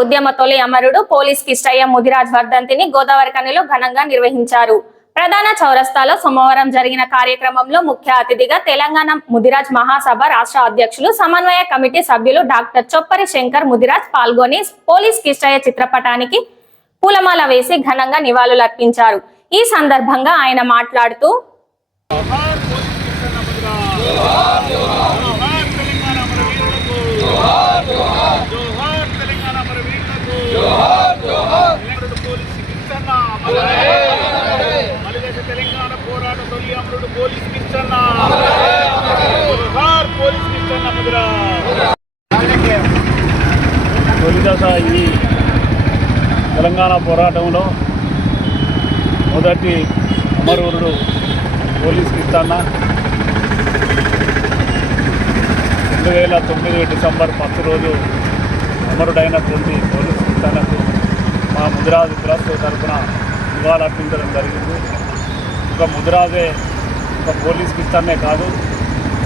ఉద్యమ తొలి అమరుడు పోలీస్ కిష్టయ్య ముదిరాజ్ వర్ధంతిని గోదావరిఖనిలో ఘనంగా నిర్వహించారు. ప్రధాన చౌరస్తాలో సోమవారం జరిగిన కార్యక్రమంలో ముఖ్య అతిథిగా తెలంగాణ ముదిరాజ్ మహాసభ రాష్ట్ర అధ్యక్షులు సమన్వయ కమిటీ సభ్యులు డాక్టర్ చొప్పరి శంకర్ ముదిరాజ్ పాల్గొని పోలీస్ కిష్టయ్య చిత్రపటానికి పూలమాల వేసి ఘనంగా నివాళులర్పించారు. ఈ సందర్భంగా ఆయన మాట్లాడుతూ తెలంగాణ పోరాట తొలి అమరుడు పోలీస్ కిష్టన్న తొలిదశ ఈ తెలంగాణ పోరాటంలో మొదటి అమరుడు పోలీస్ కిష్టన్న 2009 డిసెంబర్ 10 రోజు అమరుడైనటువంటి పోలీస్ కిష్టన్నకు మా ముదిరాజు కులస్తుల తరఫున నివాళులర్పించడం జరిగింది. ఒక ముదిరాజే ఒక పోలీస్ కిష్టన్నే కాదు,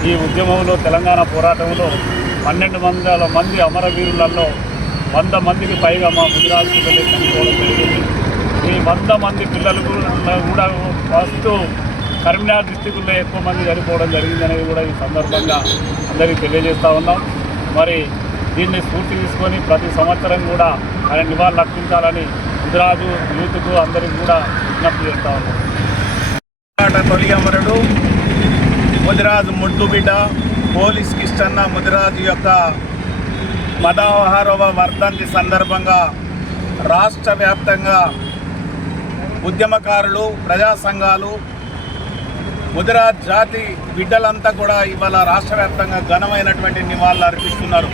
ఈ ఉద్యమంలో తెలంగాణ పోరాటంలో 12 మంది అమరవీరులలో 100 మందికి పైగా మా ముదిరాజు పిల్లలు చనిపోవడం జరిగింది. ఈ 100 మంది పిల్లలు కూడా ఫస్ట్ కరీంనగర్ డిస్టిక్లో ఎక్కువ మంది చనిపోవడం జరిగిందనేది కూడా ఈ సందర్భంగా అందరికీ తెలియజేస్తూ ఉన్నాం. మరి దీన్ని స్ఫూర్తి తీసుకొని ప్రతి సంవత్సరం కూడా ఆయన నివాళులు అర్పించాలని ముదిరాజు యూత్కు అందరికీ కూడా విజ్ఞప్తి చేస్తూ ఉన్నాం. తొలి అమరుడు ముదిరాజు ముద్దుబిడ్డ పోలీస్ కిష్టన్న ముదిరాజు యొక్క 16వ వర్ధంతి సందర్భంగా రాష్ట్ర వ్యాప్తంగా ఉద్యమకారులు, ప్రజా సంఘాలు, ముదిరాజ్ జాతి బిడ్డలంతా కూడా ఇవాళ రాష్ట్ర వ్యాప్తంగా ఘనమైనటువంటి నివాళులు అర్పిస్తున్నారు.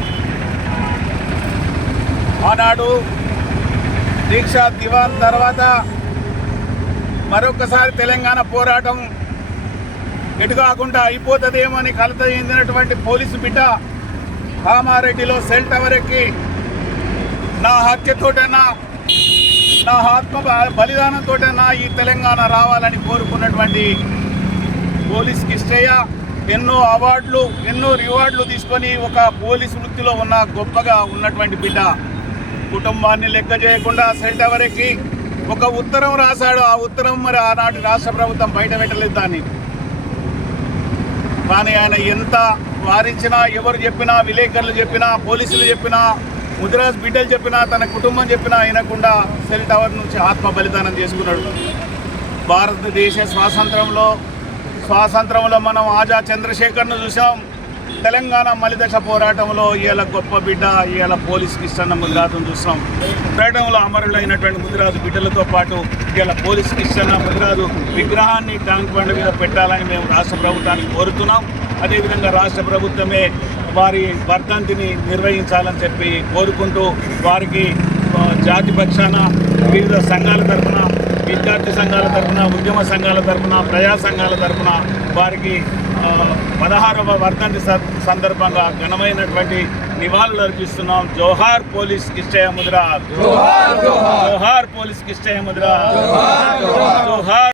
ఆనాడు దీక్షా దివాన్ తర్వాత మరొకసారి తెలంగాణ పోరాటం ఎటు కాకుండా అయిపోతుందేమో అని కలత చెందినటువంటి పోలీసు బిడ్డ కామారెడ్డిలో సెల్ టవర్ ఎక్కి నా హత్యతోటైనా నా ఆత్మ బలిదానంతోటైనా ఈ తెలంగాణ రావాలని కోరుకున్నటువంటి పోలీస్ కిష్టయ్య ఎన్నో అవార్డులు, ఎన్నో రివార్డులు తీసుకొని ఒక పోలీసు వృత్తిలో ఉన్న గొప్పగా ఉన్నటువంటి బిడ్డ కుటుంబాన్ని లెక్క చేయకుండా సెల్ టవర్ ఎక్కి ఒక ఉత్తరం రాశాడు. ఆ ఉత్తరం మరి ఆనాటి రాష్ట్ర ప్రభుత్వం బయట పెట్టలేదు దాన్ని. కానీ ఆయన ఎంత వారించినా, ఎవరు చెప్పినా, విలేకరులు చెప్పినా, పోలీసులు చెప్పినా, ముదిరాజ్ బిడ్డలు చెప్పినా, తన కుటుంబం చెప్పినా వినకుండా సెల్ టవర్ నుంచి ఆత్మ బలిదానం చేసుకున్నాడు. భారతదేశ స్వాతంత్రంలో మనం ఆజాద్ చంద్రశేఖర్ను చూసాం. తెలంగాణ మలిదశ పోరాటంలో ఇవాళ గొప్ప బిడ్డ ఇవాళ పోలీస్ కిష్టన్న ముదిరాజును చూస్తున్నాం. పోరాటంలో అమరులైనటువంటి ముదిరాజు బిడ్డలతో పాటు ఇవాళ పోలీస్ కిష్టన్న ముదిరాజు విగ్రహాన్ని ట్యాంక్ బండ్ మీద పెట్టాలని మేము రాష్ట్ర ప్రభుత్వాన్ని కోరుతున్నాం. అదేవిధంగా రాష్ట్ర ప్రభుత్వమే వారి వర్ధంతిని నిర్వహించాలని చెప్పి కోరుకుంటూ వారికి జాతి పక్షాన వివిధ సంఘాల తరఫున, విద్యార్థి సంఘాల తరఫున, ఉద్యమ సంఘాల తరఫున, ప్రజా సంఘాల తరఫున వారికి 16వ వర్ధంతి సందర్భంగా ఘనమైనటువంటి నివాళులు అర్పిస్తున్నాం. జోహార్ పోలీస్ కిష్టయ్య ముదిరాజ్, జోహార్ పోలీస్ కిష్టయ్య ముదిరాజ్, జోహార్.